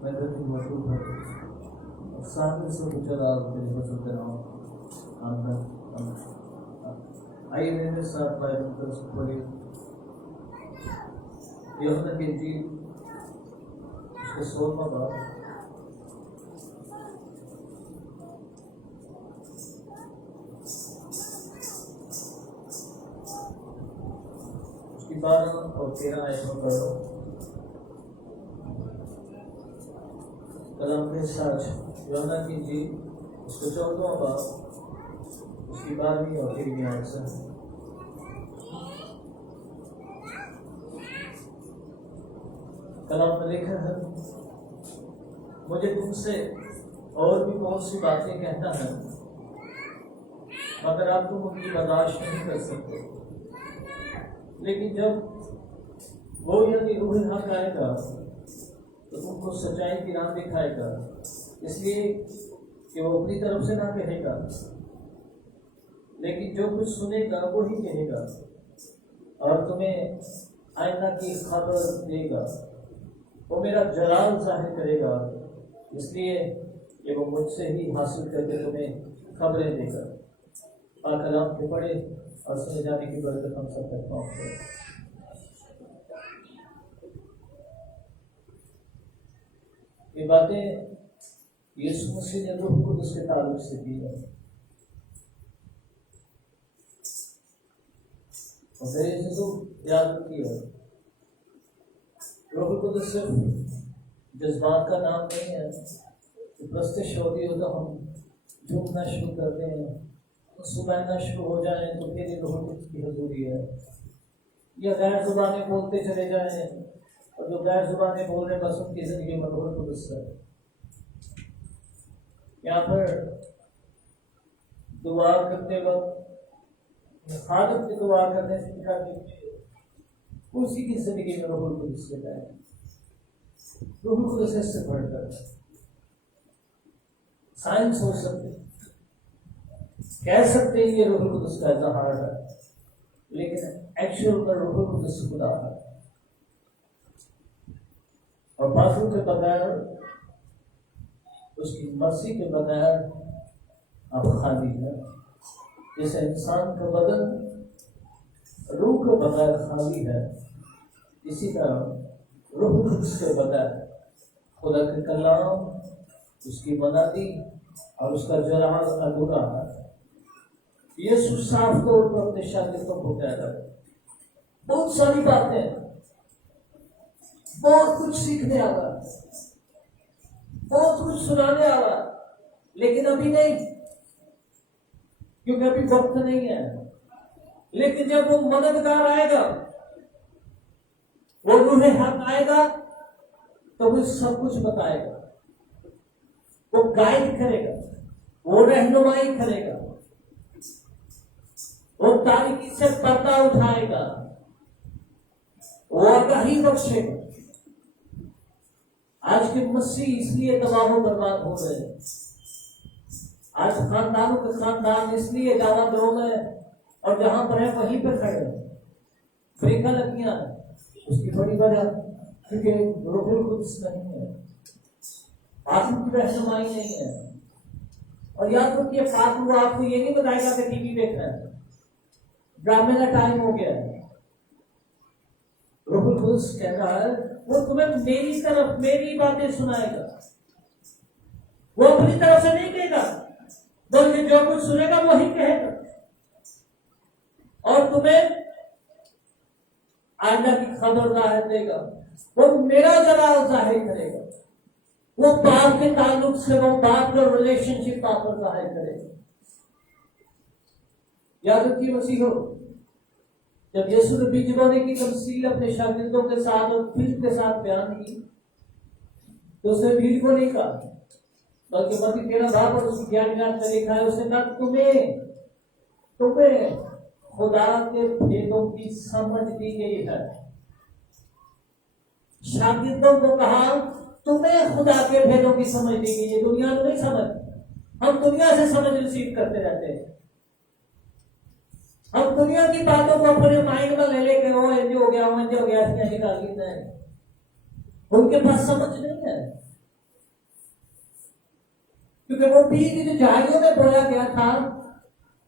मैं तो मौजूद है और सामने से कुछ तेरे को सुनते रहो। आइए मेरे साथ बाइबल को पढ़िए। यूहन्ना की इंजील उसके 16वां बाब उसकी 12 और 13 आयतों पढ़ो। कल हमने साथ यूहन्ना की इंजील उसके 14वां बाब उसकी 12वीं और 13वीं आयत से कल आपने लिखा है, मुझे तुमसे और भी बहुत सी बातें कहना है मगर आप तुम उनकी बर्दाश्त नहीं कर सकते। लेकिन जब वो यदि रूह हक आएगा तो तुमको सच्चाई की राह दिखाएगा, इसलिए कि वो अपनी तरफ से ना कहेगा लेकिन जो कुछ सुनेगा वो ही कहेगा और तुम्हें आईना की खबर देगा। वो मेरा जलाल जाहिर करेगा, इसलिए कि वो मुझसे ही हासिल करके तुम्हें खबरें देगा। कलाम के पढ़े और सुने जाने की बरकत हम सब तक पहुंचे। ये बातें यीशु मसीह ने रूह कुदस के ताल्लुक से की है। और याद रखिए, रूह कुदस सिर्फ जज्बात का नाम नहीं है। प्रस्तिश होती हो तो हम झूमना शुरू करते हैं, सुनाना शुरू हो जाए तो फिर रूह कुदस की हजूरी है। या गैर जुबानें बोलते चले जाए और जो गैर जुबानें बोल रहे बस उनकी जिंदगी में रूह कुदस है। यहाँ पर दुआ करते वक्त खादम की दुआ करने से उसी की जिंदगी में रूह कुदस से जाए। रूह कुदस से बढ़कर साइंस हो सकते, कह सकते हैं ये रूह कुदस का इज़हार है, लेकिन एक्चुअल पर रूह कुदस खुदा है। और बाजू के बगैर, उसकी मर्जी के बगैर अब खाली है। जैसे इंसान का बदन रूह के बगैर खाली है, इसी तरह रूह कुदस के बगैर खुदा के कलाम, उसकी मनादी और उसका जलाल अधूरा है। यीशु साफ तौर पर अपने शागिर्दों को कह रहा है, बहुत सारी बातें, बहुत कुछ सीखने आवा, बहुत कुछ सुनाने आवा, लेकिन अभी नहीं, क्योंकि अभी वक्त नहीं है। लेकिन जब वो मददगार आएगा, वो रूह हक आएगा, तो वो सब कुछ बताएगा, वो गाइड करेगा, वो रहनुमाई करेगा, वो तारीकी से पर्दा उठाएगा, वो आगाही बख्शेगा। आज के मसीह इसलिए तबाह बर्बाद हो गए, आज खानदानों के खानदान इसलिए ज्यादा दरों में और जहां पर है वहीं पर खड़े ब्रेका लगियां, उसकी बड़ी वजह क्योंकि रूह कुदस नहीं है, आत्मा की रहनुमाई नहीं है। और याद रखिए, फातू आपको ये नहीं बताएगा कि टीवी देखना है, ड्रामे का टाइम हो गया है। रूह कुदस कह रहा है वो तुम्हें मेरी तरफ मेरी बातें सुनाएगा, वो अपनी तरफ से नहीं कहेगा, बल्कि जो कुछ सुनेगा वही कहेगा और तुम्हें आइंदा की खबर जाहिर देगा। वो मेरा जलाल जाहिर करेगा, वो बाप के ताल्लुक से, वो बाप का रिलेशनशिप आप पर जाहिर करेगा। याद रखिए मसीह हो, जब यीशु ने बीज बोने की तमसील अपने शागिर्दों के साथ और भीड़ के साथ बयान की, तो उसने भीड़ को नहीं कहा, बल्कि मत्ती 13 बाब और उसकी 11 में लिखा है, उसने कहा तुम्हें खुदा के भेदों की समझ दी गई है। शागिर्दों को कहा तुम्हें खुदा के भेदों की समझ दी गई है, दुनिया को नहीं समझ। हम दुनिया से समझ रिसीव करते रहते हैं, हम दुनिया की बातों को अपने माइंड में ले लेके वो ऐसे हो गया, ऐसे हो गया, ऐसे निकाल लेते हैं। उनके पास समझ नहीं है। क्योंकि वो बीज जो झाड़ियों में बोया गया था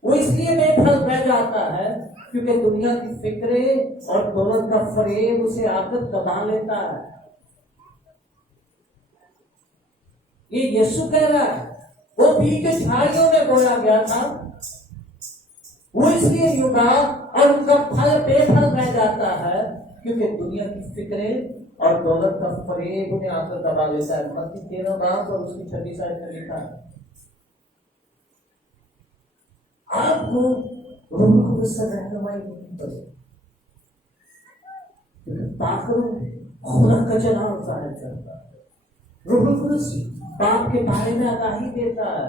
वो इसलिए बेफल रह जाता है क्योंकि दुनिया की फिक्रें और दौलत का फरेब उसे आकर दबा लेता है। ये यीशु कह रहा है वो बीज जो झाड़ियों में बोया गया था वो इसलिए युगा और उनका फल बेफल रह जाता है क्योंकि दुनिया की फिक्रें और दौलत का फरेब उन्हें आकर दबा लेता है। मत्ती 13 बाब और उसकी 26 आयत में लिखा है आपको रूह कुदस से रहनुमाई नहीं पड़े पाखरू खुदा का जलाल जाहिर करता है। रूह कुदस बाप के बारे में आगाही देता है।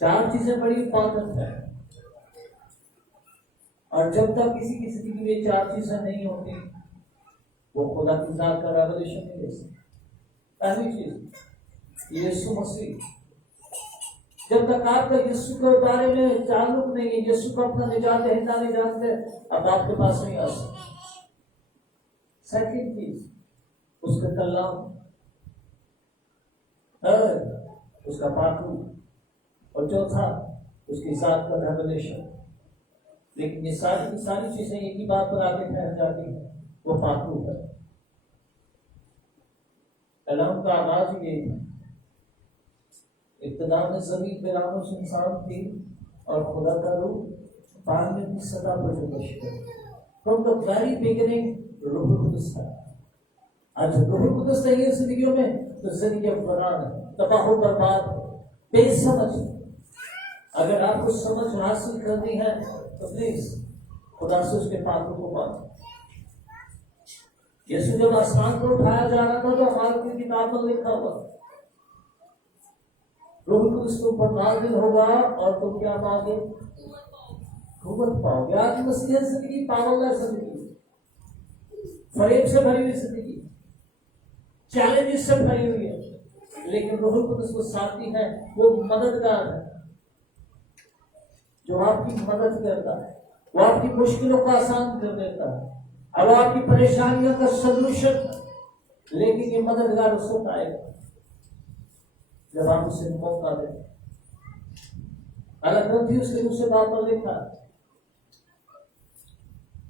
4 चीजें बड़ी इंपॉर्टेंट है और जब तक किसी की जिंदगी में 4 चीजें नहीं होती वो खुदा की जात का रेवलेशन नहीं दे सकती। पहली चीज यीशु मसीह। जब तक आपका यीशु के बारे में ताल्लुक नहीं है, यीशु को अपना निजात दहिंदा नहीं जानते, अब आपके पास नहीं आ सकते। सेकंड चीज उसका कलाम, उसका पाखरू, और चौथा उसकी जात का रेवलेशन। लेकिन ये सारी चीजें एक ही बात पर आके ठहर जाती है, वो पाखरू है। कलाम का आगाज ये इब्तिदा में जमीन वीरानों से इंसान थी और खुदा का रूह पानी की सदा पर जुम्बिश करे। फ्रॉम द वेरी बिगिनिंग रूह कुदस था। आज रूह कुदस नहीं है जिंदगियों में तो जिंदगी फरार है, तबाह बर्बाद, बेसमझ। अगर आपको समझ हासिल करनी है तो प्लीज खुदा से उसके पापों को मांगो। यीशु जब आसमान पर उठाया जा रहा था तो हमारी किताब में लिखा हुआ रूह कुदस तुम पर नाज़िल होगा और तुम क्या पाओगे? कुव्वत पाओगे। आज मसीह जिंदगी पावरलेस जिंदगी, फरेब से भरी हुई जिंदगी, चैलेंजेस से भरी हुई है, लेकिन रूह कुदस वो साथी है, वो मददगार है जो आपकी मदद करता है, वो आपकी मुश्किलों को आसान कर देता है, अब वो आपकी परेशानियों का सलूशन। लेकिन ये मददगार उस वक्त आएगा जब आप उसे मौका दें। अलग ग्रंथियों उसके दूसरे बात पर लिखा,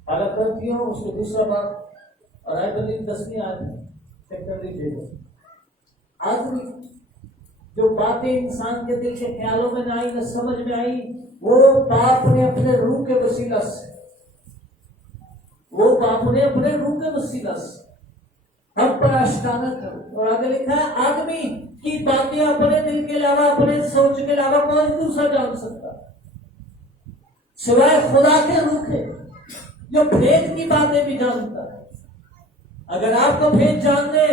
अलग ग्रंथियों उसके दूसरा बात और आई बिलीव 10वीं आयत चेक लीजिएगा। आदमी जो बातें इंसान के दिल के ख्यालों में न आई, न समझ में आई, वो बाप ने अपने रूह के वसीला से, वो बाप ने अपने रूह के वसीला से हम पर आशिकाना कर। और आगे लिखा है आदमी की बातें अपने दिल के अलावा, अपने सोच के अलावा कौन दूसरा जान सकता सिवाय खुदा के रूह के जो भेद की बातें भी जानता है। अगर आपको भेद जानने,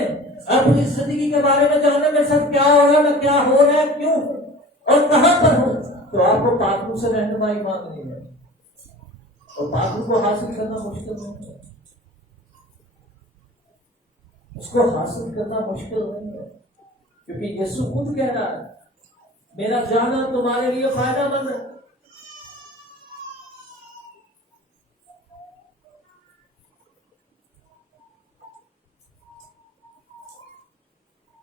अपनी जिंदगी के बारे में जानने में सब क्या हो रहा है, क्या हो रहा है, क्यों और कहां पर हो, तो आपको पाखरू से रहनुमाई मांगनी है। और पाखरू को हासिल करना मुश्किल नहीं है, उसको हासिल करना मुश्किल नहीं है, क्योंकि यीशु खुद कह रहा है मेरा जाना तुम्हारे लिए फायदेमंद है।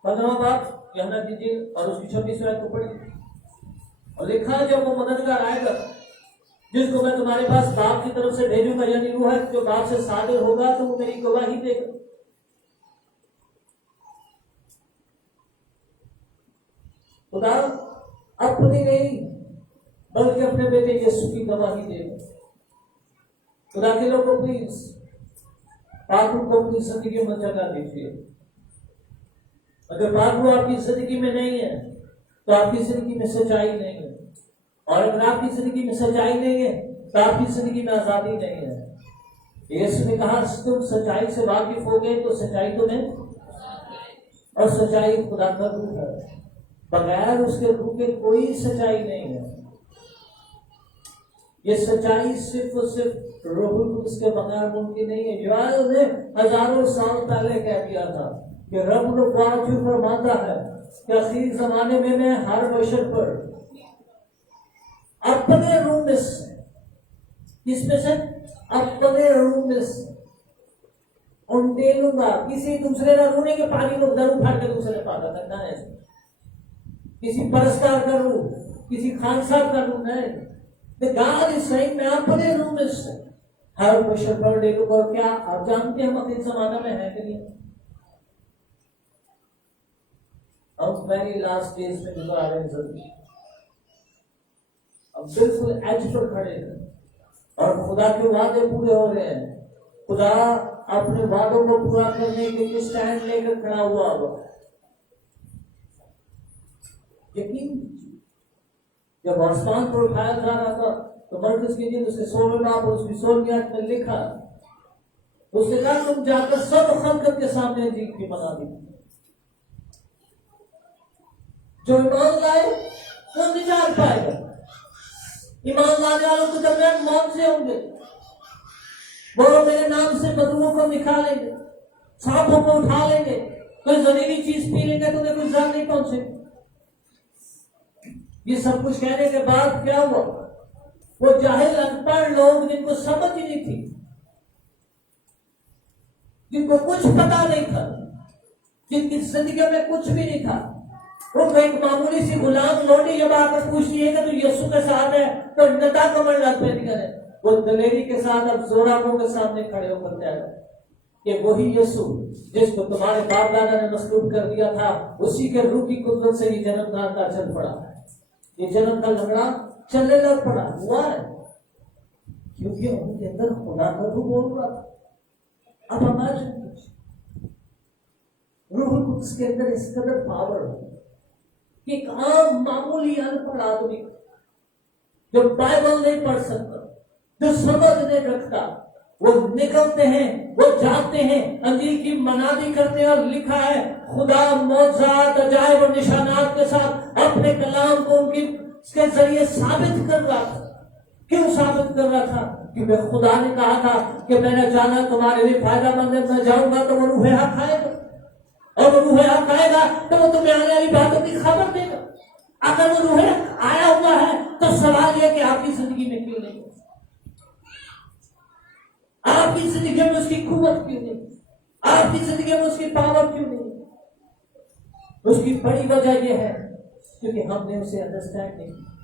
पंद्रह बात यूहन्ना की इंजील और उसकी 26वीं आयत को पढ़िए और लिखा जब वो मददगार आएगा जिसको मैं तुम्हारे पास बाप की तरफ से भेजूंगा, यानी रूह है जो बाप से सादिर होगा, तो वो मेरी गवाही देगा। खुदा अपनी नहीं बल्कि अपने बेटे यीशु की गवाही देगा। खुदा के लोगों को प्लीज पाखरू को अपनी जिंदगी में जगह दीजिए। अगर पाखरू आपकी जिंदगी में नहीं है तो आपकी जिंदगी में सच्चाई नहीं है, और अगर आपकी जिंदगी में सच्चाई नहीं है तो आपकी जिंदगी में आजादी नहीं है। यीशु ने कहा तुम सच्चाई से वाकिफ हो गए तो सच्चाई तुम्हें, और सच्चाई खुदा का रूह है, बगैर उसके रूह के कोई सच्चाई नहीं है। ये सच्चाई सिर्फ और सिर्फ रूह कुदस के बगैर मुमकिन नहीं है। योएल ने हजारों साल पहले कह दिया था कि रब ने फरमाता है कि आखिरी जमाने में मैं हर बशर पर अपने रूह में से, किसमें से? अपने रूह में से उल्टे लूंगा। किसी दूसरे ना रोने के पानी को जरूर फाड़ के दूसरे पाता करना है, किसी पुरस्कार करूं, किसी खानसाब करूं, नहीं। The God is saying मैं अपने रूम में से हर क्वेश्चन पर देखो। और क्या आप जानते हैं हम अपने जमाना में है कि नहीं? हम वेरी लास्ट डेज में गुजर रहे हैं जरूर। अब बिल्कुल एज पर खड़े हैं और खुदा के वादे पूरे हो रहे हैं। खुदा अपने वादों को पूरा करने के लिए स्टैंड लेकर खड़ा हुआ होगा। यकीन जब आसमान पर उठाया जा रहा था तो मरकज के दिन उसके 16वें बाब और उसकी 16वीं आयत में लिखा, उसने कहा तुम जाकर सब खलकत के सामने दीप बना दी। जो ईमान लाए वो निजात पाएगा। ईमान लाने वालों को जब मैं मौत से होंगे, वो मेरे नाम से बदबू को निकालेंगे, सांपों को उठा लेंगे, कोई जहरीली चीज पी लेंगे तो उन्हें कुछ जान नहीं पहुंचेगी। ये सब कुछ कहने के बाद क्या हुआ? वो जाहिल अनपढ़ लोग जिनको समझ ही नहीं थी, जिनको कुछ पता नहीं था, जिनकी जिंदगी में कुछ भी नहीं था, वो एक मामूली सी गुलाम लौटी जब आकर पूछती है कि तू यीशु के साथ है तो नता कमर लगते करे, वो दलेरी के साथ अब जोराबों के सामने खड़े होकर कह रहे कि वही यीशु जिसको तुम्हारे बाप दादा ने मसलूब कर दिया था, उसी के रूह की कुदरत से ही जन्मदान का चल पड़ा है। ये जन्म का लंगड़ा चलने लग पड़ा हुआ है क्योंकि उनके अंदर खुदा का रूह बोल रहा था। अब हमारे रूह कुछ के अंदर इस कदर पावर कि एक आम मामूली अनपढ़ आदमी जो बाइबल नहीं पढ़ सकता, जो समझ नहीं रखता, वो निकलते हैं, वो जाते हैं, अंजील की मनादी करते हैं और लिखा है खुदा मौजूद अजायब और निशानात के साथ अपने कलाम को उनकी के जरिए साबित कर रहा था। क्यों साबित कर रहा था? क्योंकि खुदा ने कहा था कि मैंने जाना तुम्हारे लिए फायदामंद है, मैं जाऊंगा तो वो रूह हक आएगा और वो रूह हक आएगा तो वो तुम्हें आने वाली बातों की खबर देगा। अगर वो रूह हक आया हुआ है तो सवाल यह कि आपकी जिंदगी में क्यों नहीं, आपकी जिंदगी में उसकी कुव्वत क्यों नहीं, आपकी जिंदगी में उसकी पावर क्यों नहीं? उसकी बड़ी वजह यह है क्योंकि हमने उसे अंडरस्टैंड नहीं किया।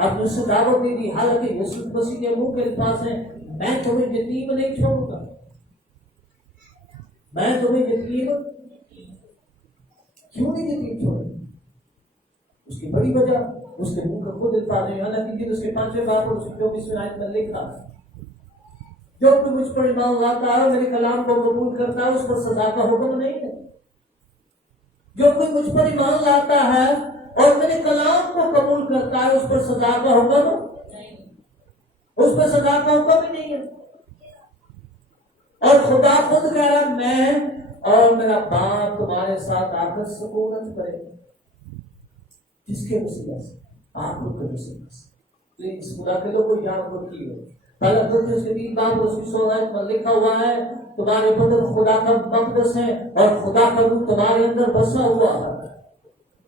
हमने उसे दावत नहीं दी। हालांकि यीशु मसीह के मुंह के अल्फाज हैं, मैं तुम्हें यतीम नहीं छोड़ूंगा, मैं तुम्हें यतीम क्यों नहीं यतीम छोड़ूंगा? उसकी बड़ी वजह उसके मुंह का खुद अल्फाज है। हालांकि उसके 5वें बाब और उसकी 24वीं आयत में लिखा, जो कोई मुझ पर ईमान लाता है, मेरे कलाम को कबूल करता है, उस पर सजा का हुक्म नहीं है। जो कोई मुझ पर ईमान लाता है और मेरे कलाम को कबूल करता है, उस पर सजा का हुक्म नहीं, उस पर सजा का हुक्म ही नहीं है। और खुदा खुद कह रहा मैं और मेरा बाप तुम्हारे साथ आकर सुकूनत करेगा। किसके वसीले से? आप लोग के वसीले से। प्लीज खुदा के लोग को याद रखिए। पहला कुरिन्थियों के 3 बाब उसकी 16 आयत में लिखा हुआ है, तुम्हारे बदन खुदा का मक़दस है और खुदा का रूह तुम्हारे अंदर बसा हुआ है।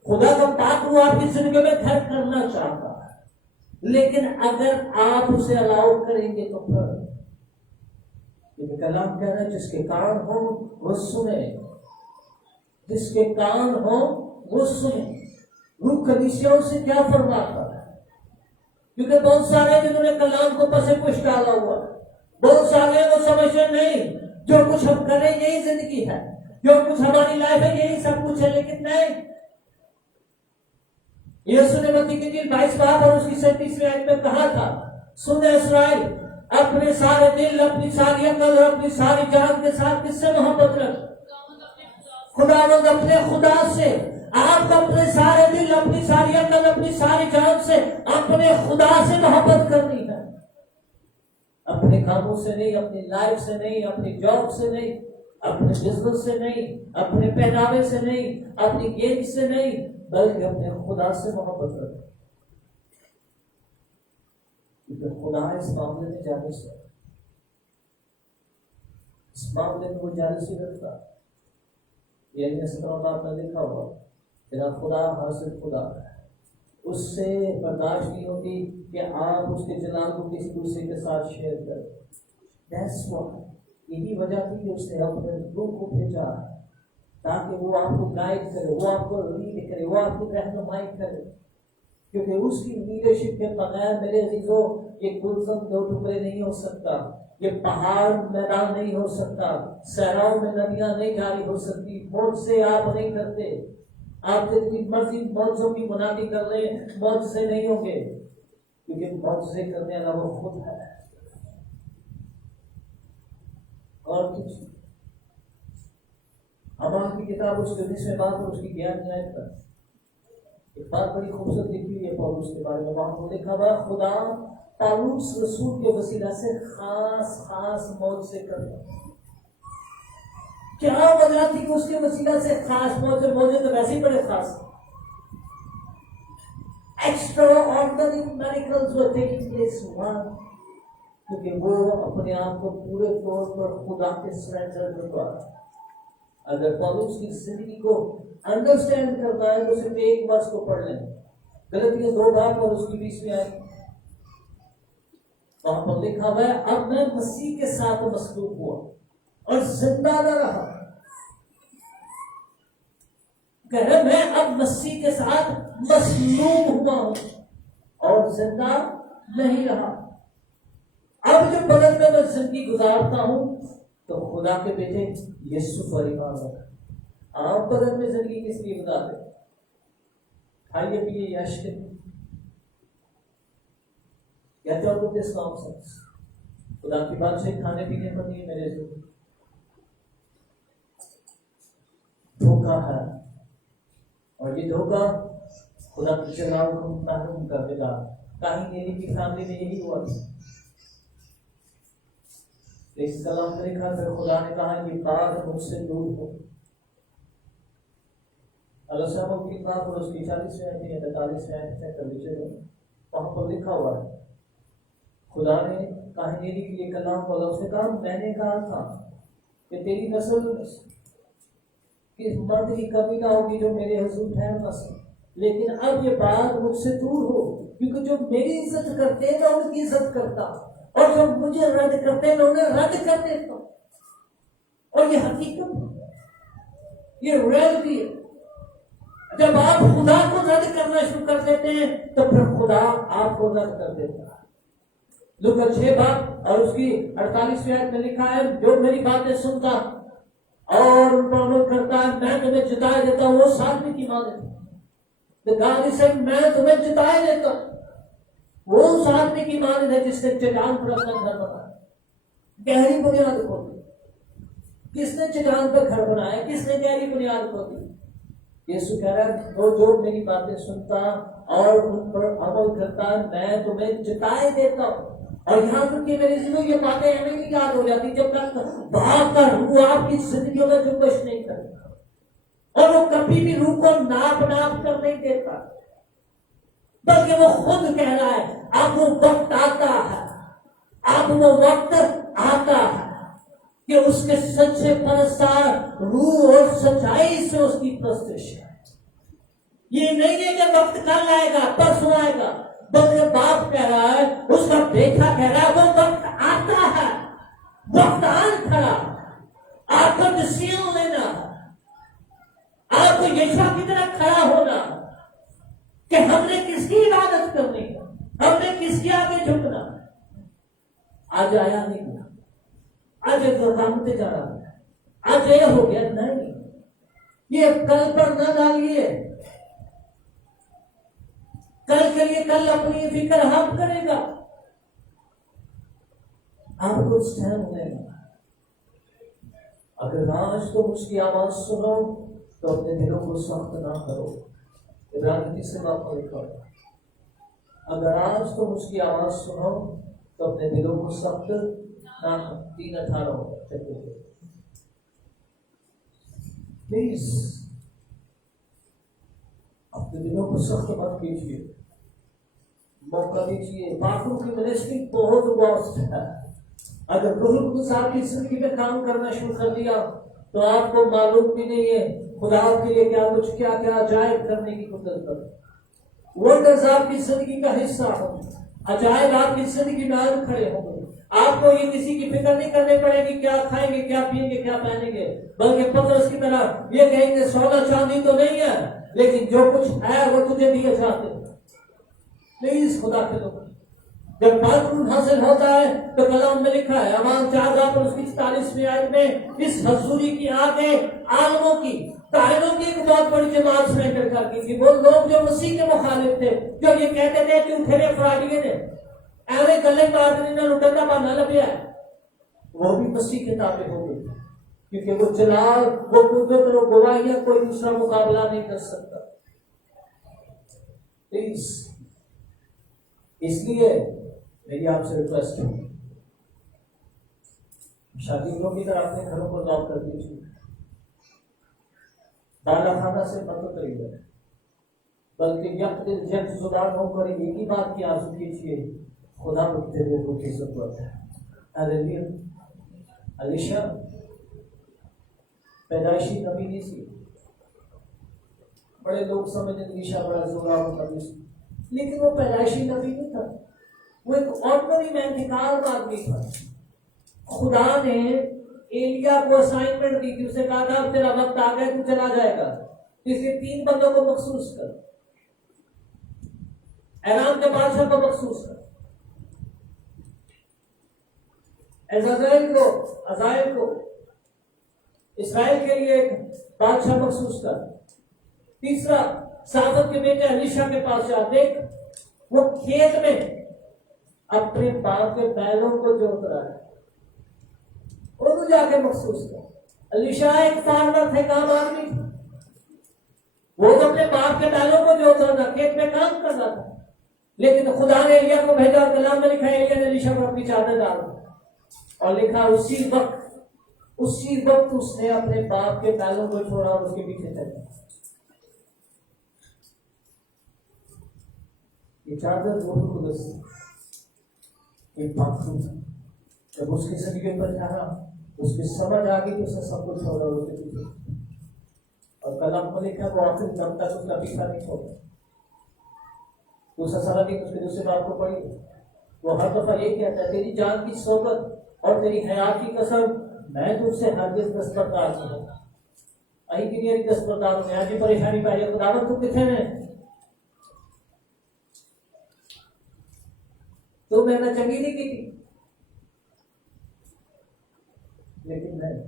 खुदा का पाक रूह आपकी जिंदगी में घर करना चाहता है, लेकिन अगर आप उसे अलाउ करेंगे तो फिर कलाम कह रहा है जिसके कान हो वो सुने, जिसके कान हो वो सुने। रूह कलीसियाओं से क्या फरमाता है? क्योंकि बहुत सारे जिन्होंने कलाम को पसे पुश डाला हुआ, बहुत सारे वो समझते नहीं जो कुछ हम करें यही जिंदगी है, जो कुछ हमारी लाइफ है यही सब कुछ है। लेकिन नहीं, यीशु ने मत्ती की इंजील 22 बाब और उसकी 37वीं आयत में कहा था, सुन इस्राएल, अपने सारे दिल, अपनी सारी अकल और अपनी सारी जान के साथ किससे मोहब्बत रख? खुदावंद अपने खुदा से। आप अपने सारे दिल, अपनी सारी अकल, अपनी सारी जान से अपने खुदा से मोहब्बत करनी है। अपने कामों से नहीं, अपनी लाइफ से नहीं, अपनी जॉब से नहीं, अपने बिजनेस से नहीं, अपने पहनावे से नहीं, अपनी गेम से नहीं, बल्कि अपने खुदा से मोहब्बत करें। क्योंकि खुदा इस मामले में जालिस है, इस मामले में वो जालिसी रखता। ये 17 बाब में लिखा हुआ, तेरा खुदा हासिल खुदा है, उससे बर्दाश्त नहीं होती कि आप उसके जलाल को किसी दूसरे के साथ शेयर करें। That's why यही वजह थी कि उसने अपने दूत को भेजा ताकि वो आपको गाइड करे, वो आपको लीड करे, वो आपको रहनुमाई करे, क्योंकि उसकी लीडरशिप के बगैर मेरे अजीजों ये गुलशन दो टुकड़े नहीं हो सकता, ये पहाड़ मैदान नहीं हो सकता, सहराओं में नदियां नहीं जारी हो सकती। मौज से आप नहीं करते, आप जितनी मर्जी मौजों की मुनादी कर ले, मौज से नहीं होंगे, क्योंकि मौज से करने वाला वो खुद है और कुछ। अमाल की किताब उसके 19वें बात और उसकी 11वीं आयत पर एक बात बड़ी खूबसूरत लिखी हुई है पौलुस के बारे में। वहां को लिखा हुआ खुदा पौलुस रसूल के वसीला से खास मौज से करता। क्या वजह थी उसके वसीला से खास मौज? मौजे तो वैसे ही बड़े खास, extraordinary miracles were taking place, क्योंकि वो अपने आप को पूरे तौर पर खुदा के सरेंडर करता है। अगर पौलुस की जिंदगी को अंडरस्टैंड करता है तो सिर्फ एक वर्ष को पढ़ लें, गलतियां 2 बार और उसकी 20वीं आयत, वहां पर लिखा हुआ है अब मैं मसीह के साथ मसलूब हुआ और जिंदा न रहा। कह रहे मैं अब मसीह के साथ मसलूब हुआ हूं और जिंदा नहीं रहा। अब जो बदल में मैं जिंदगी गुजारता हूं तो खुदा के बेटे यीशु पर ईमान रखा। आप बदल में जिंदगी किस लिए गुजारते? खाइए पिए यश के या तो दिस नॉनसेंस। खुदा की बात से खाने पीने पर नहीं, मेरे से धोखा है, और ये धोखा खुदा की जगह को महरूम कर देगा। कहीं मेरी की फैमिली में यही हुआ था। इस कलाम में लिखा फिर खुदा ने कहा कि बात मुझसे दूर हो। अलसाम की बात और उसकी 40वें आयत या 45वें आयत से कर लीजिए, वहां पर लिखा हुआ है खुदा ने कहानी के लिए कलाम बोला, उसने कहा मैंने कहा था कि तेरी नस्ल किस मर्द की कमी ना होगी जो मेरे हुजूर ठहर न सके, लेकिन अब ये बात मुझसे दूर हो, क्योंकि जो मेरी इज्जत करते हैं मैं उनकी इज्जत करता, और जो मुझे रद्द करते हैं मैं उन्हें रद्द कर देता हूं। और ये हकीकत, ये रियलिटी है। जब आप खुदा को रद्द करना शुरू कर देते हैं तो फिर खुदा आपको रद्द कर देता है। लूका 6 बात और उसकी 48वीं आयत में लिखा है जो मेरी बातें सुनता और उन पर अमल करता है मैं तुम्हें जिताए देता हूं। वो साधने की माने गांधी से मैं तुम्हें जिताए देता हूं। वो उस आदमी की मानद है जिसने चट्टान पर अपना घर बनाया, गहरी बुनियाद खोदी। किसने चट्टान पर घर बनाया? किसने गहरी बुनियाद खोदी? यीशु कह रहा है वो जो मेरी बातें सुनता और उन पर अमल करता मैं तुम्हें जिताए देता हूं। और यहाँ तक कि मेरी जिंदगी ये बातें हमें भी याद हो जाती जब तक बाप का रूह आपकी जिंदगी में जो कुछ नहीं करता, और वो कभी भी रूह को नाप कर नहीं देता, बल्कि वो खुद कह रहा है अब वो वक्त आता है, अब वो वक्त आता है कि उसके सच्चे परस्तार रूह और सच्चाई से उसकी प्रस्तुति है। ये नहीं है कि वक्त कल आएगा परसों आएगा, बल्कि बाप कह रहा है, उसका बेटा कह रहा है वो वक्त आता है, वक्त आन खड़ा, आपको डिसीजन लेना, आपको यीशु की तरह खड़ा होना कि हमने किसकी इबादत करनी है, हमने किसके आगे झुकना। आज आया नहीं, आज तो जा रहा है, आज ये हो गया नहीं, ये कल पर न डालिए। कल के लिए कल अपनी फिक्र हम करेगा, आपको स्टैंड होगा। अगर आज तुम उसकी आवाज सुनो तो अपने दिलों को सख्त ना करो। इब्रानी से बात लिखा, अगर आज तुम उसकी आवाज सुनो तो अपने दिलों को सख्त ना। 3:18 प्लीज अपने दिलों को सख्त मत कीजिए, मौका दीजिए। बाकी की मिनिस्ट्री बहुत वास्ट है। अगर रूह साहब की जिंदगी में काम करना शुरू कर दिया तो आपको मालूम भी नहीं है खुदा के लिए क्या क्या अजायब करने की कुदरत है। वंडर्स आपकी जिंदगी का हिस्सा होंगे, अजायब आपकी जिंदगी में आन खड़े होंगे, आपको ये किसी की फिक्र नहीं करनी पड़ेगी क्या खाएंगे, क्या पिएंगे, क्या पहनेंगे, बल्कि पतरस की तरह ये कहेंगे सोना चांदी तो नहीं है, लेकिन जो कुछ है वो तुझे दिए जाते। प्लीज खुदा के लोग, जब बालकून हासिल होता है तो कलाम में लिखा है अमान 4:44 आयत में, इस हजूरी की आगे आलमों की कायरों की एक बहुत बड़ी जमात सरेंडर कर दी थी। वो लोग जो मसीह के मुखालिफ थे, जो ये कहते थे कि उठेरे फराडिये ने एवं गले काटने ने लुटना बहाना लभ्या है, वो भी मसीह के ताबे हो गए, क्योंकि वो जलाल, वो कुदरत और गवाहियां कोई दूसरा मुकाबला नहीं कर सकता। इसलिए मेरी आपसे रिक्वेस्ट है, शादी लोग की तरह अपने घरों को लॉक कर दीजिए, दाना खाना से मत करिए, बल्कि जब जुबान होकर एक ही बात की आंसू कीजिए, खुदा तेरे को की जरूरत है। हालेलुया। अलीशा पैदाइशी नबी नहीं थी, बड़े लोग समझते अलीशा बड़ा जोरावर नबी, लेकिन वो पैदाइशी नबी नहीं था, वो एक ऑर्डिनरी मैन थी, कार आदमी था। खुदा ने एलिया को असाइनमेंट दी थी, उसे कहा था तेरा वक्त आ गया, तू चला जाएगा, इसलिए 3 बंदों को मखसूस कर, एराम के बादशाह को मखसूस कर, अज़ाइल को इस्राइल के लिए एक बादशाह मखसूस कर, तीसरा साफत के बेटे अलीशा के पास जा, देख वो खेत में अपने बाप के बैलों को जोत रहा है, उनको जाके मखसूस कर। अलीशा एक फार्मर थे, काम आदमी, वो तो अपने बाप के बैलों को जोत रहा था, खेत में काम कर रहा था, लेकिन खुदा ने एलिया को भेजा और कलाम में लिखा है एलिया ने अलीशा को अपनी चादर डाल और लिखा उसी वक्त उसने अपने बाप के बैलों को छोड़ा और उसके पीछे चला। ये चादर रूह कुदस एक बाथरूम, जब उसके शरीर पर चढ़ा, उसकी समझ आ गई तो उसने सब कुछ छोड़ा और उसके पीछे, और कलाम में लिखा वो आखिर दम तक उसका पीछा नहीं छोड़ा। दूसरा सारा दिन उसके दूसरे बाप को पड़ी, वो हर दफा ये कहता है तेरी जान की सोबत और तेरी हयात की कसम, मैं तुझसे हरगिज़ दस्तबरदार नहीं हूं। अही की नहीं दस्तबरदार हूं, आज परेशानी पा रही, खुदावंद तू किथे में, तो मैंने चंगी नहीं की, लेकिन नहीं,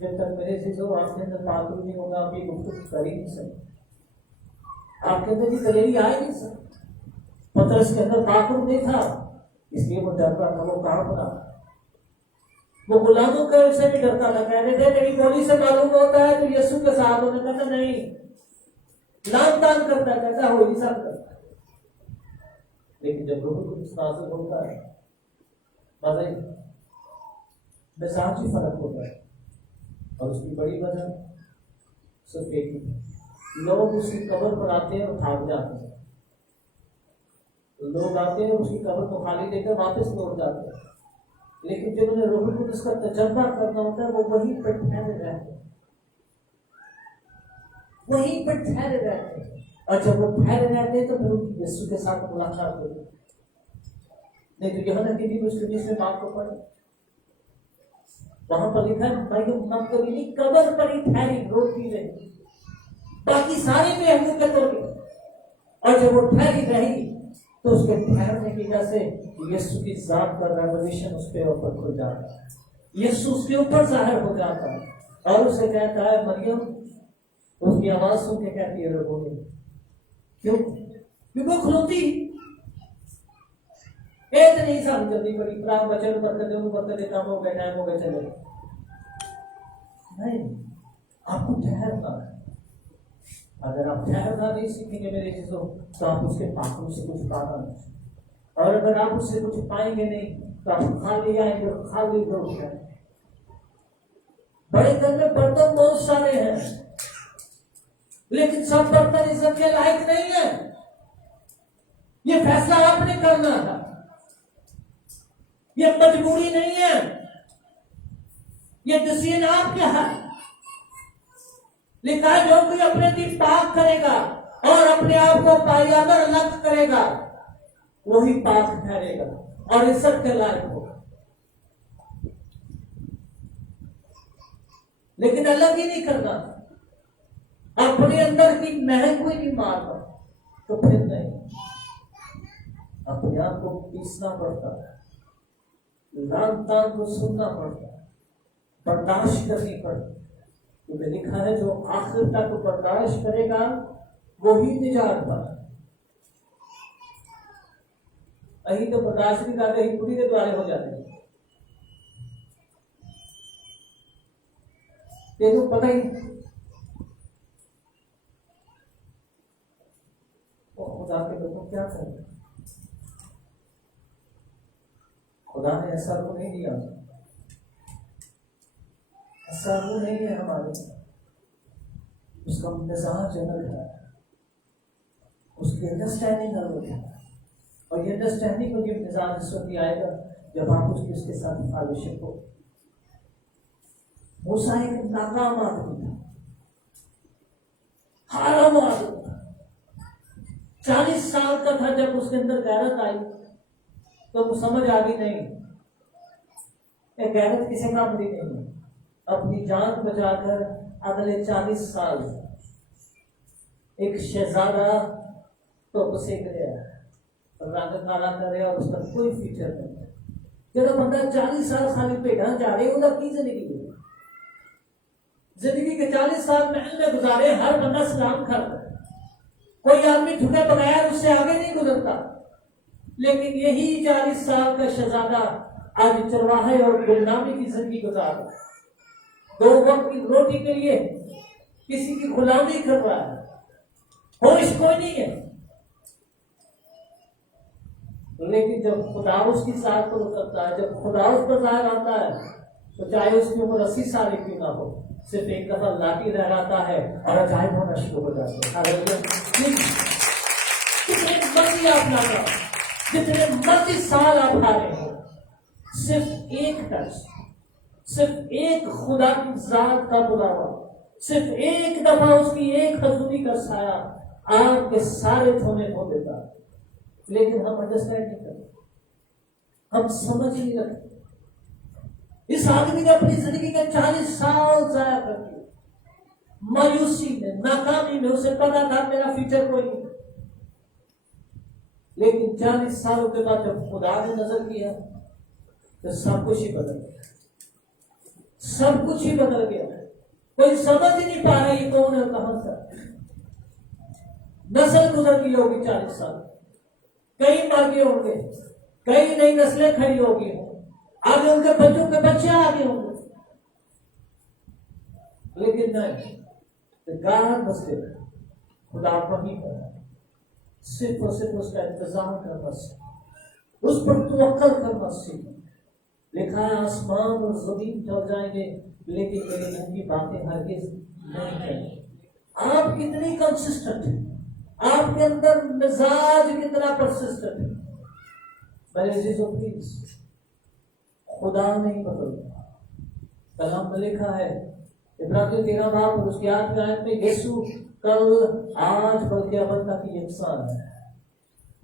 जब तक मेरे से जो आपके अंदर ताकुत नहीं होगा, आप ये गुफ्तगू कर ही नहीं सकते, आपके अंदर की तैयारी आ ही नहीं सकती। पतरस के अंदर ताकुत नहीं था, इसलिए वो डर रहा था, वो कांप रहा, वो गुलामों के से भी डरता था, कह रहे थे तेरी बोली से मालूम होता है तो यीशु के साथ, उन्होंने कहा नहीं, नाम दान करता कहता हो ही सब करता, लेकिन जब रूह कुछ नाज़िल होता है मिजाज ही फर्क होता है, और उसकी बड़ी वजह सिर्फ एक ही, लोग उसकी कब्र पर आते हैं और भाग जाते हैं, लोग आते हैं उसकी कब्र को खाली देकर वापस लौट जाते हैं, लेकिन जब उन्हें रूह कुदस का तजर्बा करना होता है वो वहीं पर ठहरे रहते हैं, वहीं पर ठहरे रहते हैं, और जब वो ठहरे रहते हैं तो फिर उनकी यीशु के साथ मुलाकात होती है। नहीं तो यूहन्ना की दी में बात को पढ़े, वहां पर लिखा है मकदूनी कब्र पर ही ठहरी रोती रही, बाकी सारे बेहूद के तो, और जब वो ठहरी रही तो उसके ठहरने की वजह से यीशु की जात का रेवलेशन उसके ऊपर खुल जाता है, यीशु उसके ऊपर जाहिर हो जाता है और उसे कहता है मरियम, उसकी आवाज सुन के कहती है रोने, क्यों? क्योंकि खुलती इतनी सब जल्दी बड़ी प्राण बचन बरकत काम हो गए, टाइम हो गए, चले नहीं, आपको ठहरना है। अगर आप ठहरना नहीं सीखेंगे मेरे चीजों तो आप उसके पापों से कुछ पाना नहीं, और अगर आप उससे कुछ पाएंगे नहीं तो आप खाली आएंगे, खाली लोग हैं। बड़े घर में बर्तन बहुत सारे हैं, लेकिन सब बर्तन इज्जत के लायक नहीं है। ये फैसला आपने करना था, ये मजबूरी नहीं है, ये डिसीजन आपका है। लिखा है जो कोई अपने दिल पाक करेगा और अपने आप को पायदार अलग करेगा वही पाक ठहरेगा। और इज्जत के लायक होगा, लेकिन अलग ही नहीं करना, अपने अंदर की महक कोई नहीं मारना, तो फिर नहीं, अपने आप को पीसना पड़ता है, लान तान को सुनना पड़ता है, बर्दाश्त करनी पड़ती। तो लिखा है जो आखिर तक बर्दाश्त करेगा वो ही निजात पाएगा। अही तो बर्दाश्त नहीं करते, ही पूरी के द्वारे हो जाते हैं। तेरे पता ही खुदा के लोगों क्या करें, खुदा ने ऐसा रूह नहीं दिया, ऐसा रूह नहीं है हमारे, उसका मिजाज अलग है, उसकी अंडरस्टैंडिंग अलग है, और ये अंडरस्टैंडिंग को ये मिजाज इस वक्त आएगा जब आप उसके साथ फेलोशिप हो। मूसा एक नाकाम आदमी था, हारा हुआ आदमी था, 40 साल का था जब उसके अंदर गैरत आई, तो वो समझ आ गई नहीं, ये गैरत किसी काम की नहीं है। अपनी जान बचाकर अगले 40 साल एक शहजादा तो उसे गया रंग काला करे और उसका कोई फीचर नहीं। जो बंदा 40 साल खाली भेड़ा जा रहे उनका की जिंदगी है, जिंदगी के 40 साल महल में गुजारे, हर बंदा सलाम करता, कोई आदमी झुके बगैर उससे आगे नहीं गुजरता, लेकिन यही 40 साल का शहजादा आज चरवाहे और गुलामी की जिंदगी गुजार रहा है, 2 वक्त की रोटी के लिए किसी की गुलामी कर रहा है, होश कोई नहीं है। लेकिन जब खुदा उसकी साथ पर उतरता है, जब खुदा उस पर जाहिर आता है, तो चाहे उसकी उम्र 80 साल क्यों ना हो, सिर्फ एक दफा लाठी लहराता है और अजायब होना शुरू हो जाता है। जितने मर्जी आप लाना, जितने मर्जी साल आप हारे हो, सिर्फ एक टच, सिर्फ एक खुदा की जात का बुलावा, सिर्फ एक दफा उसकी एक हजूरी का साया आपके सारे धोने धो देता है। लेकिन हम अंडरस्टैंड नहीं करते, हम समझ नहीं रखते। इस आदमी ने अपनी जिंदगी के 40 साल जाया कर दिए, मायूसी में, नाकामी में। उसे पता था मेरा फ्यूचर कोई नहीं, लेकिन 40 सालों के बाद जब खुदा ने नजर किया तो सब कुछ ही बदल गया, सब कुछ ही बदल गया। कोई समझ ही नहीं पा रहा ये कौन है, कहां से नस्ल गुजर गई होगी, 40 साल कई मर गए होंगे, कई नई नस्लें खड़ी होगी, आगे उनके बच्चों के बच्चे आगे होंगे, लेकिन नहीं, गारंट बसते खुदा वही पर सिर्फ और सिर्फ उसका इंतजाम करना सीख, उस पर तवक्कल करना सीख। लिखा है आसमान और जमीन चल जाएंगे लेकिन मेरे मुंह की बातें हरगिज नहीं करेंगे। आप कितनी कंसिस्टेंट है, आपके अंदर मिजाज कितना परसिस्टेंट है। मेरे अजीजों प्लीज, खुदा नहीं बदलता। कलाम में लिखा है इब्राहिम 13 बाब और उसकी 8 आयत में, यीशु कल आज बल्कि अब तक यकसा है।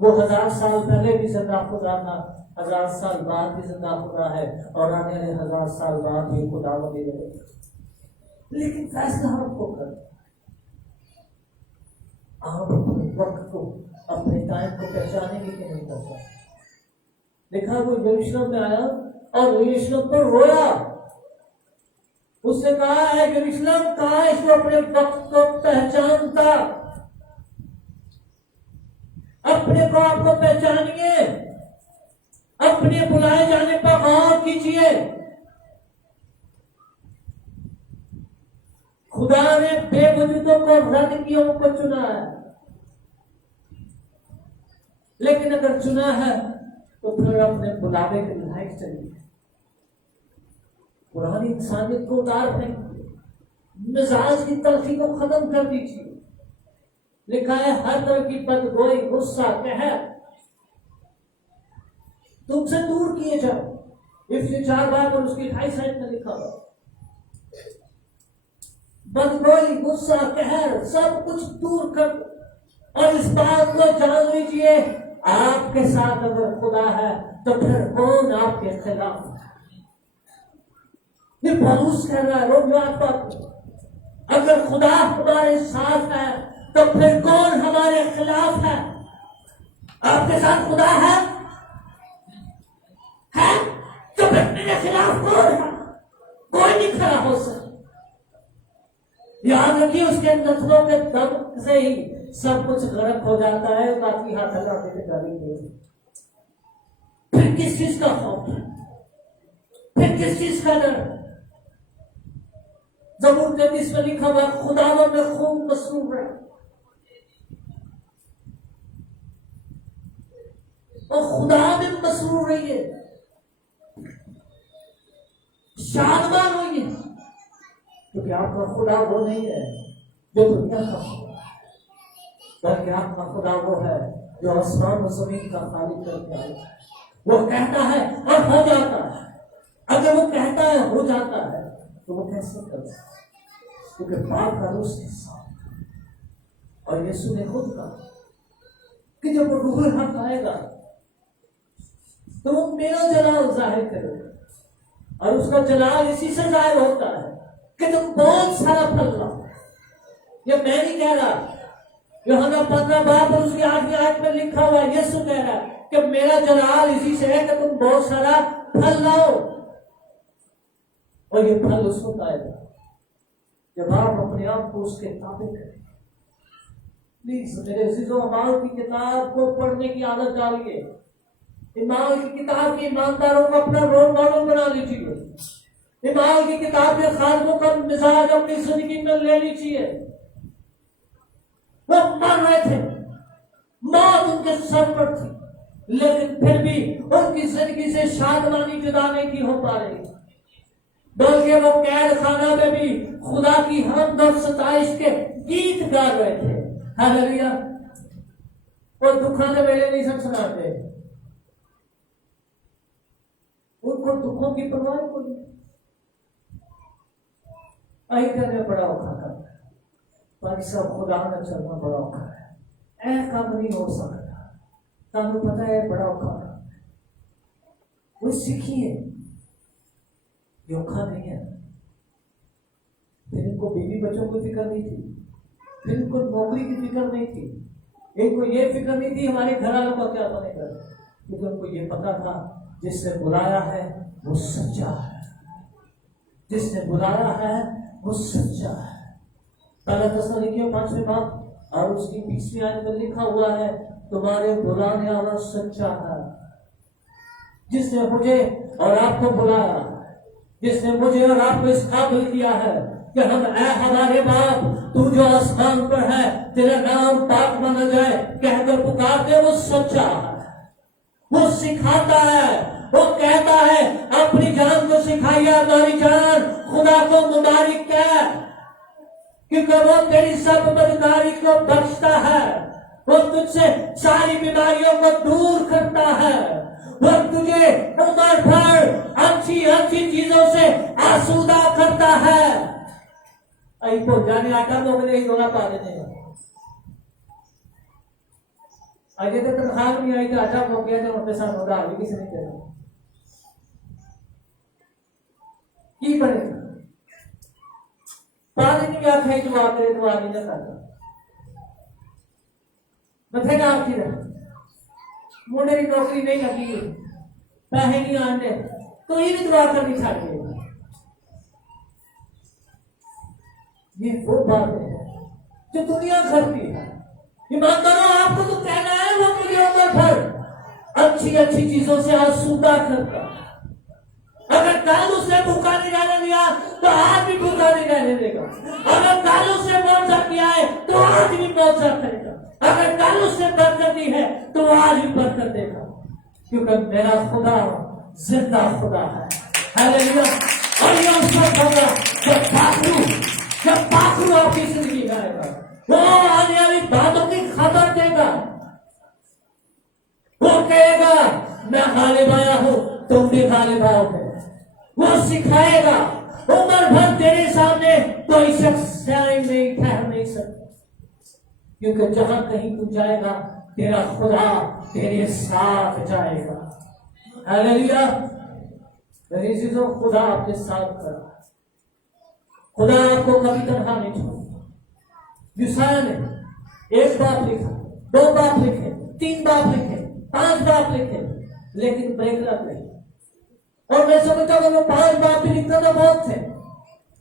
वो 1000 साल पहले भी जिंदा खुदा था, 1000 साल बाद भी जिंदा खुदा है, और आने वाले 1000 साल बाद भी खुदा बने रहेगा। लेकिन फैसला आपको कर, आप अपने वक्त को, अपने टाइम को पहचानेंगे कि नहीं पहचानेंगे। देखा वो यरूशलेम में आया और यरूशलेम पर रोया, उसने कहा है यरूशलेम कहाँ है जो अपने वक्त को पहचानता। अपने को आपको पहचानिए, अपने बुलाए जाने पर गौर कीजिए। खुदा ने बेवजूदों को रद्दियों को चुना है, लेकिन अगर चुना है तो फिर अपने बुलावे के लायक चलिए। पुरानी इंसानियत को उतार फेंकिए, मिजाज की तलखी को खत्म कर दीजिए। लिखा है हर तरह की बदगोई, गुस्सा, कहर तुमसे दूर किए जाओ। इफ्ती 4 बार और उसकी 28 आयत में लिखा हुआ, बदगोई, गुस्सा, कहर सब कुछ दूर कर, और इस बात को जान लीजिए आपके साथ अगर खुदा है तो फिर कौन आपके खिलाफ है? ये पौलुस कह रहा है रोमियो 8, अगर खुदा हमारे साथ है तो फिर कौन हमारे खिलाफ है? आपके साथ खुदा है तो फिर मेरे खिलाफ कौन है? कोई नहीं खड़ा हो सकता। याद रखिए, उसके नथनों के दम से ही सब कुछ गर्क हो जाता है, बाकी हाथ लगाने के डर ही नहीं। फिर किस चीज का खौफ है? फिर किस चीज का डर? ज़बूर 33 में लिखा हुआ, खुदावंद में खूब मसरूर है और खुदा में मसरूर रहिए, शानदार होइए, क्योंकि आपका खुदा वो नहीं है जो दुनिया का खुदा, बल्कि आपका खुदा वो है जो आसमान और जमीन का खालिक करके आया। वो कहता है और हो जाता है। अगर वो कहता है हो जाता है तो वो कैसे कर सकता? क्योंकि बाप का रूह उसके साथ। और यीशु ने खुद कहा कि जब वो रूह हक आएगा तो वो मेरा जलाल जाहिर करेगा, और उसका जलाल इसी से जाहिर होता है कि तुम बहुत सारा फल लाओ। ये मैं नहीं कह रहा, यूहन्ना 15 बाब और उसकी 8वीं आयत में लिखा हुआ, यीशु कह रहा है कि मेरा जलाल इसी से है कि तुम बहुत सारा फल लाओ। और ये फल उस वक्त आएगा जब आप अपने आप को उसके ताबे करें। प्लीज मेरे अजीजों, अमाल की किताब को पढ़ने की आदत डालिए। इमाम की किताब के ईमानदारों को अपना रोल मॉडल बना लीजिए। इमाम की किताब के खादमों का मिजाज अपनी जिंदगी में ले लीजिए। वो मर रहे थे, मौत उनके सर पर थी, लेकिन फिर भी उनकी जिंदगी से शादमानी जुदा नहीं की हो पा रही, बल्कि वो कैद खाना में भी खुदा की हमद और सताइश के गीत गा रहे थे। हालेलुया। वो दुखाने वेले नहीं सुनाते, उनको दुखों की परवाह कोई नहीं। बड़ा औखा करता है, पर सब खुदा में चलना बड़ा औखा है। ऐ काम नहीं हो सकता, ताकि पता है बड़ा औखा है। वो सीखिए, औखा नहीं है। फिर इनको बीवी बच्चों की फिक्र नहीं थी, फिर इनको नौकरी की फिक्र नहीं थी, इनको ये फिक्र नहीं थी हमारे घर वालों का क्या बनेगा, क्योंकि उनको ये पता था जिसने बुलाया है वो सच्चा है, जिसने बुलाया है वो सच्चा है। पहला थिस्सलुनीकियों 5वें बाब और उसकी 20वीं आयत में लिखा हुआ है, तुम्हारे बुलाने वाला सच्चा है, जिसने मुझे और आपको बुलाया, जिसने मुझे और आपको इस काबिल किया है कि हम ऐ हमारे बाप तू जो आसमान पर है तेरा नाम पाक माना जाए कहकर पुकारते, वो सच्चा है। वो सिखाता है, वो कहता है अपनी जान को सिखाइए, हमारी जान खुदा को मुबारक है, क्योंकि वो तेरी सब बदकारी को बख्शता है, वो तुझसे सारी बीमारियों को दूर करता है, वो तुझे उम्र भर अच्छी अच्छी चीजों से आसूदा करता है। आई तो जाने आटा तो मेरे ही दोना पा देते हैं। आगे तक तनख्वाह नहीं आई तो आटा हो गया तो अपने साथ होगा, आगे किसी नहीं कहना की बनेगा। पानी नहीं आखा ही जवाब दे तो आगे नहीं करता मथे ना आपकी मुंडे की नौकरी नहीं लगी, पैसे नहीं आने, तो ये भी दुआ करनी चाहिए। ये वो बात है जो दुनिया करती है। ईमानदारों, आपको तो कहना है वो मुझे उम्र भर अच्छी अच्छी चीजों से आसूदा करता। अगर कल उसने भूखा नहीं रहने दिया तो आज भी भूखा नहीं रहने देगा। अगर कल उसने मौजा किया है तो आज भी मौजा करेगा। अगर कल उसने बरकत दी है तो आज भी बरकत देगा, क्योंकि मेरा खुदा जिंदा खुदा है। हालेलुया। और ये उस वक्त होगा जब पाखरू आपकी जिंदगी में आएगा, वो आने वाली बातों की खबर देगा, वो कहेगा मैं गालिब आया हूं, तुम भी गालिब आओगे। वो सिखाएगा, उम्र भर तेरे सामने कोई शख्स नहीं ठहर नहीं सकता, क्योंकि जहां कहीं तू जाएगा तेरा खुदा तेरे साथ जाएगा। हालेलुया। मेरी चीजों, खुदा आपके साथ खड़ा है। खुदा आपको कभी तनहा नहीं छोड़ेगा। यूसाया ने 1 बाप लिखा, 2 बाप लिखे, 3 बाप लिखे, 5 बाप लिखे, लेकिन ब्रेकअप नहीं। और मैं समझता हूं वो 5 बाप भी लिखते तो बहुत थे,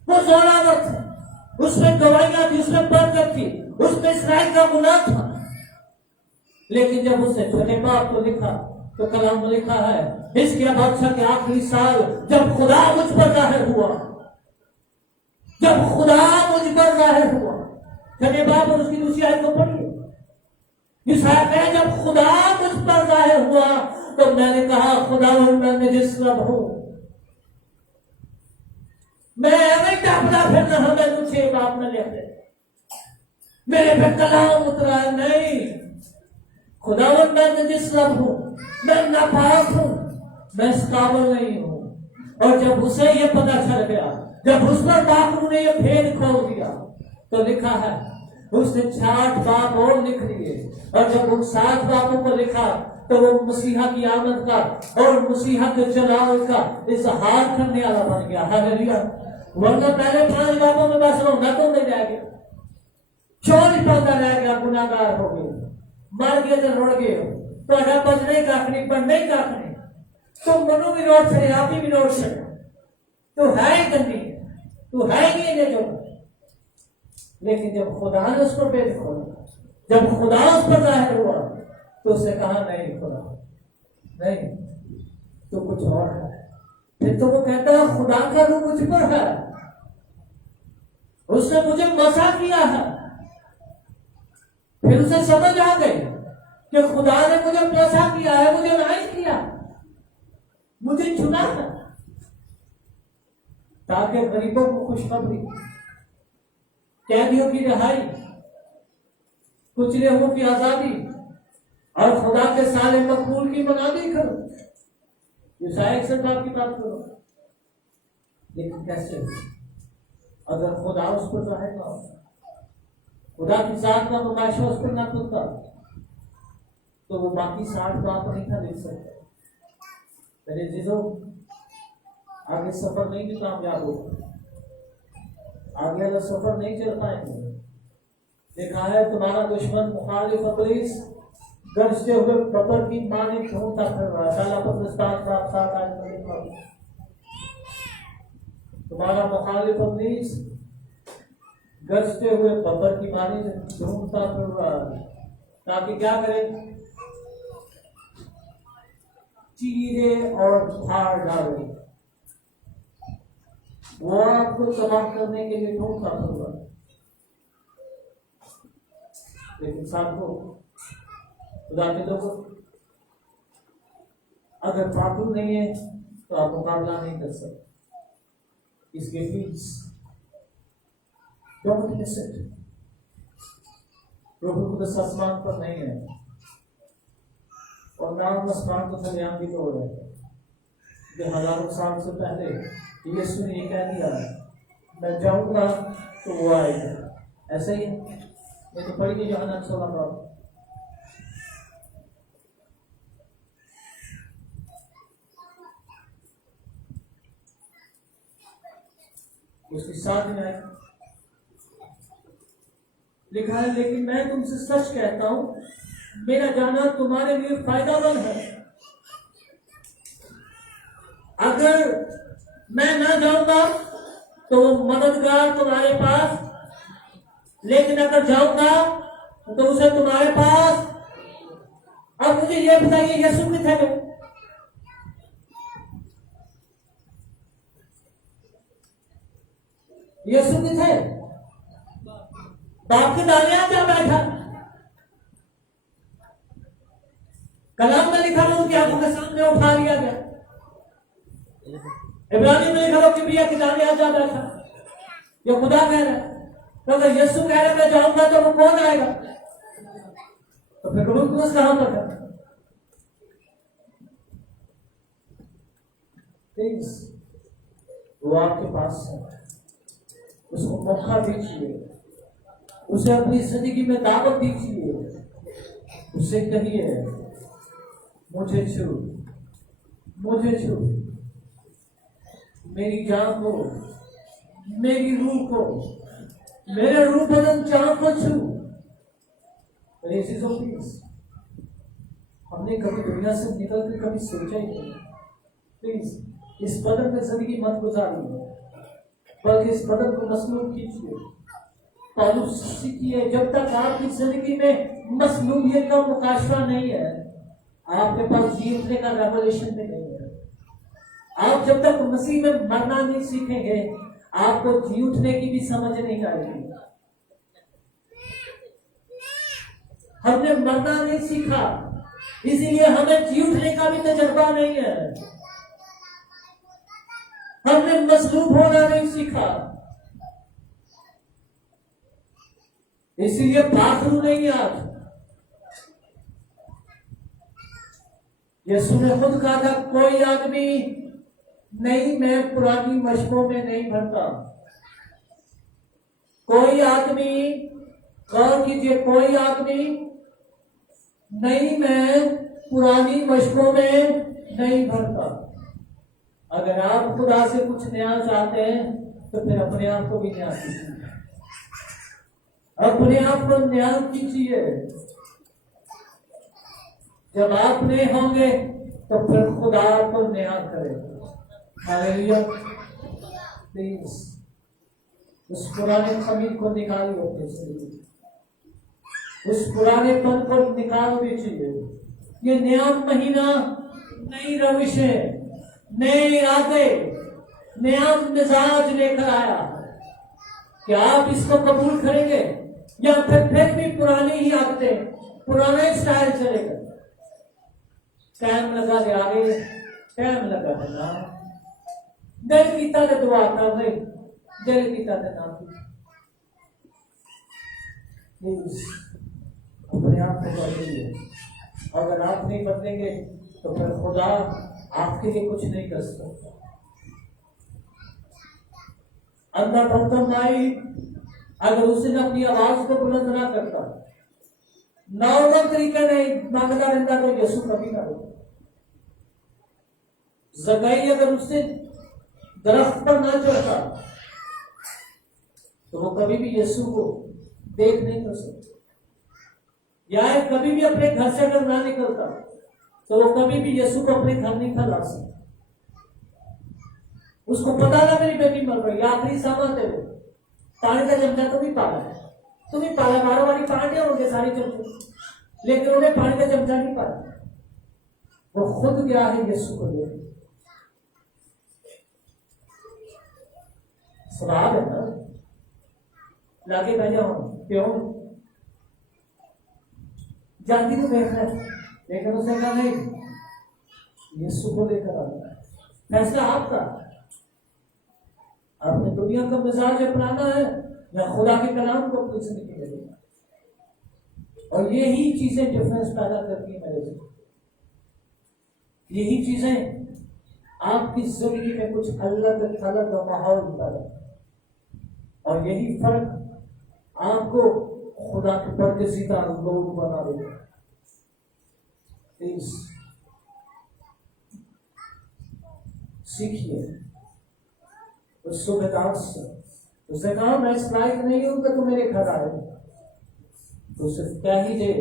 वो जोरावर थे, उसमें गवाहियां थी, उसमें बरकत थी, उसमें इसराइल का गुनाह था। लेकिन जब उसने छोटे बाप को लिखा तो कलाम में लिखा है, हिजकिय्याह बादशाह के आखिरी साल जब खुदा मुझ पर जाहिर हुआ, जब खुदा मुझ पर जाहिर हुआ, छोटे बाप और उसकी दूसरी आयत को पढ़िए। यूसाया कहे जब खुदा मुझ पर जाहिर हुआ तो मैंने कहा, खुदा मैं जिस रब हूं, मैं नहीं टापना फिरना, हमें तुझे बाप न लेते, मेरे पे कलाम उतरा नहीं। खुदावन मैं जिस रब हूं, मैं नापाक हूं, मैं इस काबिल नहीं हूं। और जब उसे ये पता चल गया, जब उस पर बापू ने ये भेद खोल दिया, तो लिखा है उसने 60 बाप और लिख लिए। और जब उन 60 बापों को लिखा तो वो मसीहा की आमद का और मसीहा के जलाल का इजहार करने वाला बन गया। हालेलुया। वरना पहले 5 बापों में बस रोना तो नहीं रह गया, चोरी पौधा रह गया, गुनाहगार हो गए, मर गए तो रुड़ गए, तो बजने काखनी पढ़ने काखनी, तो मनु भी रोड छड़े, आप भी रोड छड़े, तो है ही गंदी, तो है ही नहीं जो। लेकिन जब खुदा ने उस पर भेद खोला, जब खुदा उस पर जाहिर हुआ, तो उसने कहा नहीं खुदा नहीं, तो कुछ और है। फिर तो वो कहता है खुदा का रूप मुझ पर है, उसने मुझे मसा किया है। फिर उसे समझ आ गई कि खुदा ने मुझे मसा किया है, मुझे नहीं किया, मुझे चुना है ताकि गरीबों को खुशखबरी, कैदियों की रिहाई, कुचले हुओं की आजादी और खुदा के साले मकबूल की मनादी करो। यूसाया की बात करो। लेकिन कैसे? अगर खुदा उस पर रहेगा, खुदा की जात का नुमाइश उस पर ना खुलता, तो वो बाकी 60 बात नहीं था लिख सकता। मेरे जीजों, आगे सफर नहीं भी कामयाब होगा, आगे अगर सफर नहीं चल पाएंगे। देखा है तुम्हारा दुश्मन मुखालिफ इब्लीस गरजते हुए बबर की माने ढूंढता फिर रहा है। तुम्हारा मुखालिफ इब्लीस गरजते हुए बबर की माने ढूंढता फिर रहा है, ताकि क्या करे? चीरे और फाड़ डाले। वो आपको तबाह करने के लिए ढूंढता फिर रहा है। लेकिन साथियों, खुदा के लोगों, अगर पागल नहीं है तो आप मुकाबला नहीं कर सकते। इसके बीच डोंट मिस इट। प्रभु खुद आसमान पर नहीं है और ना आसमान को सलियाम की तोड़ है। जो हजारों साल से पहले यीशु ने ये कह दिया, मैं जाऊंगा तो वो आएगा। ऐसा ही है। ये तो पढ़ी थी यूहन्ना 16 उसके साथ में लिखा है, लेकिन मैं तुमसे सच कहता हूं, मेरा जाना तुम्हारे लिए फायदामंद है। अगर मैं ना जाऊंगा तो मददगार तुम्हारे पास, लेकिन अगर जाऊंगा तो उसे तुम्हारे पास। अब मुझे यह बताइए, यीशु किथे गए? यीशु किथे? बाप के दाहिने हाथ जा बैठा। कलाम में लिखा लो, उनकी आंखों के सामने उठा लिया गया। इब्रानी में लिखा लो कि प्रिया के दाहिने हाथ जा बैठा। ये खुदा कह रहा है, तो अगर यीशु कह रहे मैं जाऊंगा तो वो कौन आएगा? तो फिर क्रूस कहां पर है? वो आपके पास है, उसको मौका दीजिए, उसे अपनी जिंदगी में दावत दीजिए। उससे कहिए मुझे छू, मुझे छू, मेरी जान को, मेरी रूह को, मेरे रूह बदन जान को छू। हमने कभी दुनिया से निकल कर कभी सोचा ही नहीं। प्लीज इस बदन में जिंदगी मत गुजारिए, बल्कि इस बदन को मसलूब कीजिए। पौलुस सीखिए, जब तक आपकी जिंदगी में मसलूबियत का मुकाशरा नहीं है, आपके पास जीने का रेवोल्यूशन भी नहीं है। आप जब तक मसीह में मरना नहीं सीखेंगे, आपको जी उठने की भी समझ नहीं आएगी। हमने मरना नहीं सीखा, इसीलिए हमें जी उठने का भी तजर्बा नहीं है। हमने मसलूब होना नहीं सीखा, इसीलिए बाथरूम नहीं। आज यीशु ने खुद कहा था, कोई आदमी नहीं, मैं पुरानी मशकों में नहीं भरता। कोई आदमी, गौर कीजिए, कोई आदमी नहीं, मैं पुरानी मशकों में नहीं भरता। अगर आप खुदा से कुछ नया चाहते हैं तो फिर अपने आप को भी नया कीजिए, अपने आप को नया कीजिए। जब आप नए होंगे तो फिर खुदा आपको नया करेगा। हालेलुया। प्लीज उस पुराने खमीर को निकालिए अपने से, उस पुराने पन को निकाल दीजिए। ये नया महीना नई रविशें, नए इरादे, नया मिजाज लेकर आया। क्या आप इसको कबूल करेंगे या फिर भी पुरानी ही आदतें, पुराने स्टाइल चलेगा? टाइम लगा दे आगे, टाइम लगा देना, दिल कीता ते दुआ कर दे, दिल कीता ते ना। अपने आप को बदलिए। अगर आप नहीं बदलेंगे तो फिर खुदा आपके लिए कुछ नहीं कर सकता। अंधा भक्तम भाई अगर उसने अपनी आवाज को बुलंद ना करता, नॉर्मल तरीके नहीं मांगता रहता, तो यीशु कभी ना होता। जकई अगर उससे दरख्त पर ना चढ़ता तो वो कभी भी यीशु को देख नहीं कर सकता। या कभी भी अपने घर से अगर ना निकलता तो वो कभी भी यीशु को अपने घर नहीं ला सकता। उसको पता ना मेरी बेटी मर रही, आखिरी सामान है वो। पानी का चमचा तो भी पाला है, तुम्हें पाला, मारोवारी पानी होंगे सारी चमचे, लेकिन उन्हें पानी का चमचा नहीं पाया। वो खुद गया है यीशु को लेकर। स्वभाव है ना, लाके बह जाओ, क्यों जाती तो देखना है, लेकिन उसने कहा नहीं, यीशु को लेकर आना है। फैसला आपका, आपने दुनिया का मिजाज अपनाना है या खुदा के कलाम को अपनी जिंदगी में लेना। और यही चीजें डिफरेंस पैदा करती है मेरे से। यही चीजें आपकी जिंदगी में कुछ अलग अलग माहौल पैदा, और यही फर्क आपको खुदा के बरगज़ीदा लोग बना देगा। प्लीज सीखिए उस सुबेदार से। उसने कहा मैं इस लायक नहीं हूं कि तुम मेरे घर आए, तो सिर्फ क्या ही दे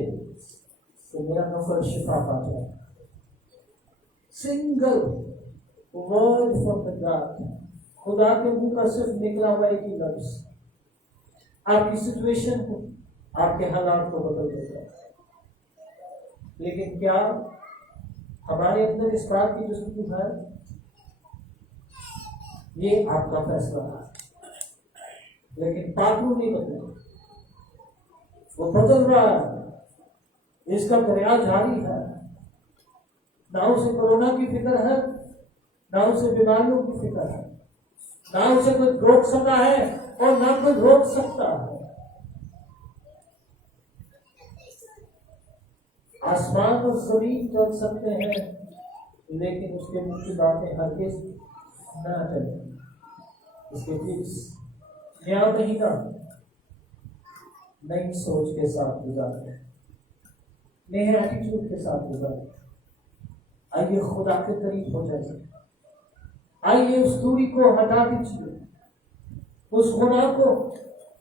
तो मेरा नौकर शिफा पा जाए। Single word from the God, खुदा के मुंह का सिर्फ निकला हुआ एक ही लफ्ज आपकी सिचुएशन को, आपके हालात को बदल देगा। लेकिन क्या हमारे अंदर इस बात की जरूरत है? ये आपका फैसला है। लेकिन पाटू नहीं बदले, वो बदल रहा है, इसका दरिया जारी है। ना उसे कोरोना की फिक्र है, ना उसे बीमारियों की फिक्र है, ना उसे कोई रोक सकता है और ना कोई रोक सकता है। आसमान और जमीन चल सकते हैं, लेकिन उसके मुंह की बातें हरगिज न चले। इसके बीच नया महीना नई सोच के साथ गुजारे, नए एटीट्यूड के साथ गुजारे। आइए खुदा के करीब हो जाइए, आइए उस दूरी को हटा दीजिए, उस गुनाह को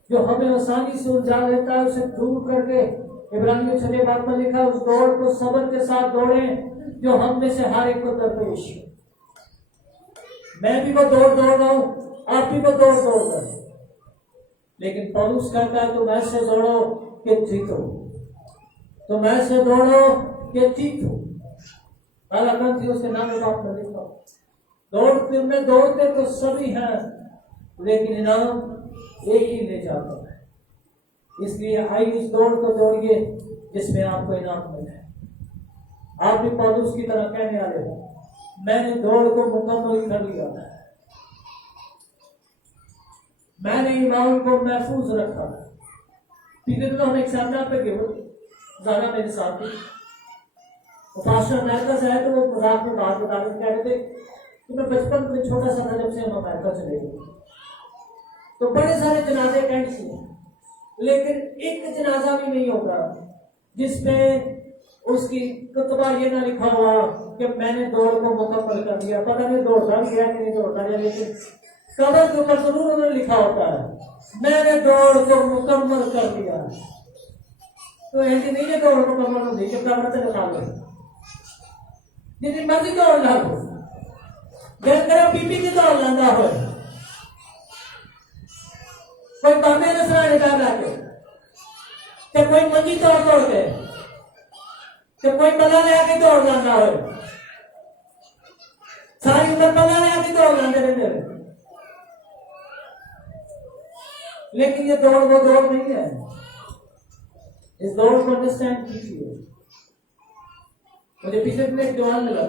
जो हमें आसानी से उलझा लेता है उसे दूर करके इब्रानियों 6 बाब में लिखा उस दौड़ को सब्र के साथ दौड़ें जो हम में से हर एक को दरपेश। मैं भी वो दौड़ रहा हूं, आप भी वो दौड़ रहे हैं, लेकिन पौलुस कहता है तुम ऐसे दौड़ो कि जीतो, तुम ऐसे दौड़ो कि जीतो। उसके नाम में बात कर लिखा दौड़ते में दौड़ते तो सभी हैं, लेकिन इनाम एक ही ले जाता है। इसलिए आइए इस दौड़ को दौड़िए जिसमें आपको इनाम मिले। आप भी पौलुस की तरह कहने वाले हो, मैंने दौड़ को मुकम्मल कर लिया, मैंने ईमान को महफूज रखा। पिछले दिनों हम एक सेमिनार पे गए, जाना मेरे साथ ही पास्टर अमेरिका से है, तो वो मजाक में बात बता रहे कह रहे थे कि मैं बचपन में छोटा सा था जब से हम अमेरिका चले गए, तो बड़े सारे जनाजे कैंट किए, लेकिन एक जनाजा भी नहीं होगा जिसमें उसकी कुतबा ये ना लिखा हुआ कि मैंने दौड़ को मुकम्मल कर दिया। पता नहीं दौड़ता भी गया कि नहीं दौड़ता गया, लेकिन कबर के ऊपर जरूर उन्होंने लिखा होता है मैंने दौड़ को मुकम्मल कर दिया। तो ऐसी नहीं है दौड़ मुकम्मल होती कि कबर से लिखा लो, जितनी मर्जी दौड़ ला लो, जरा पीपी की दौड़ लाता हो, कोई बामे नसरा निकाल लाके, कोई मंजी तोड़ के, कोई बला लेके दौड़ लाता हो, सारी उम्र बला लेके दौड़ लाते रहते। लेकिन ये दौड़ वो दौड़ नहीं है। इस दौड़ को अंडरस्टैंड कीजिए। मुझे पीछे में एक जवान मिला,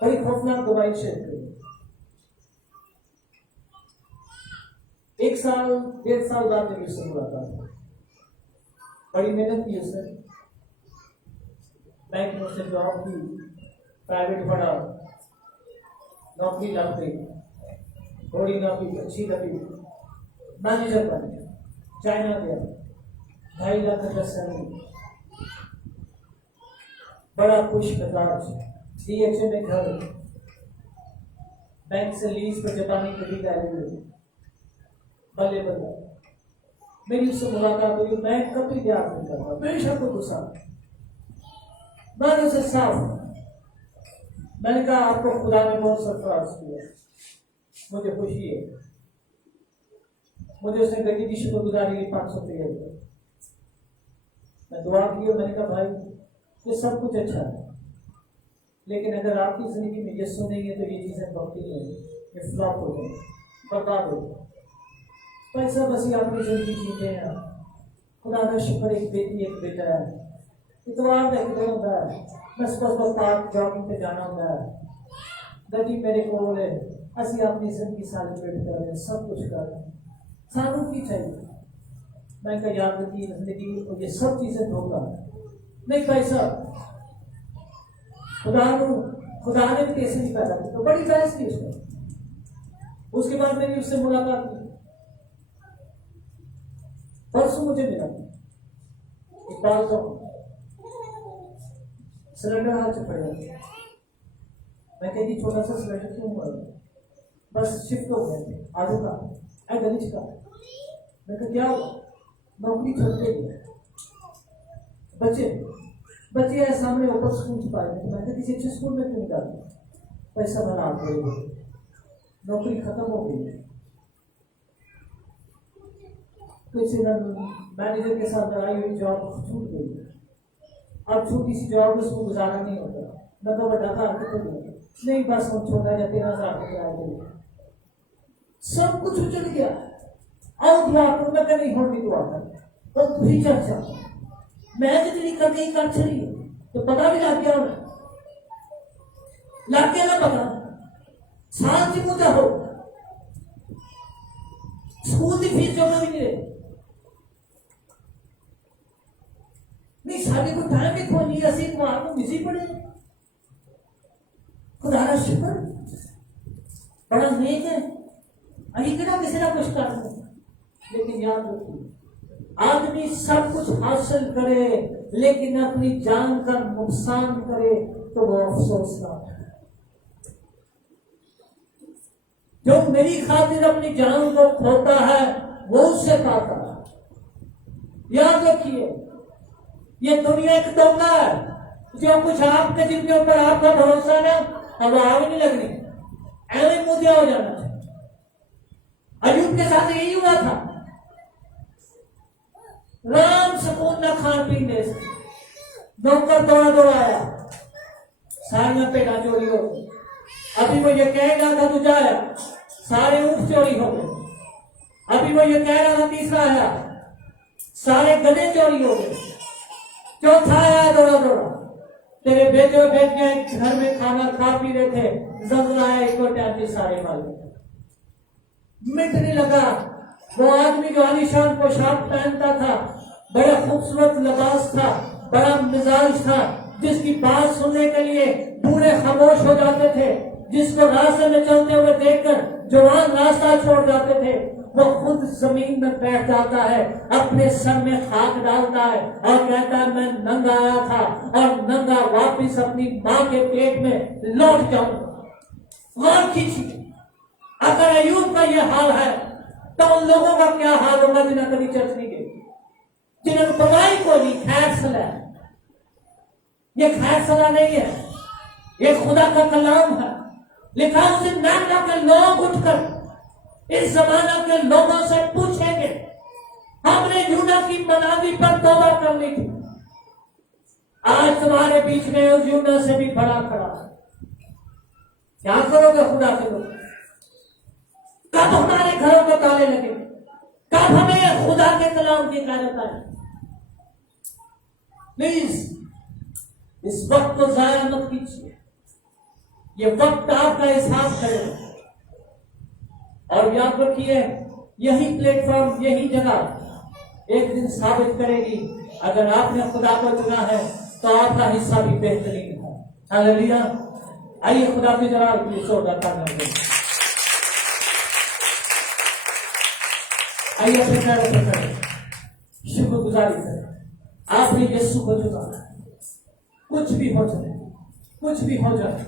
बड़ी खौफनाक दवाई शेयर करी, 1 साल 1.5 साल बाद मेरी उससे मुलाकात, बड़ी मेहनत की उसने, बैंक में उसने जॉब की, प्राइवेट पढ़ा, नौकरी लग गई, थोड़ी नौकरी अच्छी लगी, मैनेजर बन गया, चाइना गया, 2.5 लाख का सैलरी, बड़ा खुश मिजाज, DHA में घर, बैंक से लीज पर जापानी गड्डी ला ली, बल्ले बल्ले। मेरी उससे मुलाकात हुई, मैं कभी प्यार नहीं करता, बेशक को गुस्सा, मैंने उसे साफ, मैंने कहा आपको खुदा ने बहुत सरफराज किया, मुझे खुशी है। मुझे उसने गड्डी की शुक्रगुजारी 500 रुपये, मैं दुआ की, मैंने कहा भाई ये सब कुछ अच्छा है, लेकिन अगर आपकी जिंदगी में ये सुनेंगे तो ये चीजें बढ़ती नहीं, ये फ्लॉप हो जाए, बर्बाद हो जाए। पैसा बस ही अपनी जिंदगी जीते हैं। खुदा का शुक्र, एक बेटी एक बेटा है, इतवार का कितना होता है, मैं सुबह पार्क जॉगिंग पे जाना होता है, गड्डी मेरे को है, असि अपनी जिंदगी सेलिब्रेट कर रहे हैं, सब कुछ कर रहे हैं, सानू की चाहिए। मैं कहा याद रखिए जिंदगी को ये सब चीजें धोखा नहीं, पैसा खुदा ने भी कैसे नहीं पैदा किया, तो बड़ी बहस की उसने। उसके बाद मेरी उससे मुलाकात हुई, परसों मुझे मिला, एक बात तो सिलेंडर हाथ से पड़ गया, मैं कही छोटा सा सिलेंडर क्यों हुआ, बस शिफ्ट हो गया आलू का गलीच का। मैं कहा क्या हुआ, नौकरी छोड़ते गए, बच्चे है सामने ऊपर स्कूल पाए, मैं कहा किसी अच्छे स्कूल में क्यों डालते, पैसा भरा आप नौकरी खत्म हो गई। तो इसी मैनेजर के साथ लड़ाई हुई, जॉब छूट गई। अब छोटी सी जॉब में उसको गुजारा नहीं होता, न तो बड़ा था नहीं, बस हम छोटा या 13,000 रुपया सब कुछ उचल गया। आओ दुआ करो, मैं नहीं होगी दुआ कर, तो तुझी चर्चा मैं जितनी कमी कर चली तो पता भी लग गया, लग गया ना पता, साल से मुझे हो स्कूल की फीस जमा भी नहीं, नहीं सारी को टाइम भी खोली, असी कुमार को बिजी पड़े। खुदा का शुक्र, बड़ा नेक है, अभी किसी ना कुछ कर, लेकिन याद रखिए आदमी सब कुछ हासिल करे लेकिन अपनी जान का नुकसान करे तो वो अफसोसनाक है। जो मेरी खातिर अपनी जान को खोता है वो उससे पाता है। याद रखिए, ये दुनिया एक धोखा है। जो कुछ आपके जिनके ऊपर आपका भरोसा ना, अब आग नहीं लगनी, ऐसे मुद्दा हो जाना है। अयूब के साथ यही हुआ था। राम सुकून न खान पीने से नौकर दौड़ा आया, सारियां पेटा चोरी हो गई। अभी वो ये कह रहा था तू जाया, सारे ऊँट चोरी हो गए। अभी वो ये कह रहा था तीसरा आया, सारे गधे चोरी हो गए। चौथा आया दौड़ा, तेरे बेटे और बेटियां घर में खाना खा पी रहे थे, जंगल आया, एक और टाइम सारे मार गए। मिटने लगा। वो आदमी जो आलीशान पोशाक पहनता था, बड़ा खूबसूरत लिबास था, बड़ा मिजाज था, जिसकी बात सुनने के लिए बूढ़े खामोश हो जाते थे, जिसको रास्ते में चलते हुए देखकर जवान रास्ता छोड़ जाते थे, वो खुद जमीन में बैठ जाता है, अपने सर में खाक डालता है और कहता है मैं नंगा आया था और नंगा वापिस अपनी माँ के पेट में लौट जाऊंगा। गौर कीजिए, अगर अयूब का यह हाल है तो उन लोगों का क्या हाल होगा जिन्हें कभी चर्च नहीं गई, जिन्होंने बुराई को नहीं खैर सलाह। ये खैर सलाह नहीं है, ये खुदा का कलाम है। लिखा उसे नाम के लोग उठकर इस जमाना के लोगों से पूछेंगे, हमने यूना की मनावी पर तौबा कर ली थी, आज तुम्हारे बीच में उस यूना से भी बड़ा खड़ा है। क्या करोगे खुदा के लोग? कब हमारे घरों को ताले लगे? कब हमें खुदा के कलाम की कारत आए? प्लीज इस वक्त को जाया मत कीजिए। ये वक्त आपका हिसाब करेगा। और याद रखिए, यही प्लेटफॉर्म, यही जगह एक दिन साबित करेगी, अगर आपने खुदा को चुना है तो आपका हिस्सा भी बेहतरीन है। हालेलुया। आइए खुदा की जलाल के लिए जोरदार तालियां दें। आइए अपने पैरों पर खड़े शुक्रगुजारी करें। आपने यीशु को चुना है। कुछ भी हो जाए, कुछ भी हो जाए,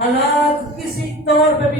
हालात किसी तौर पे भी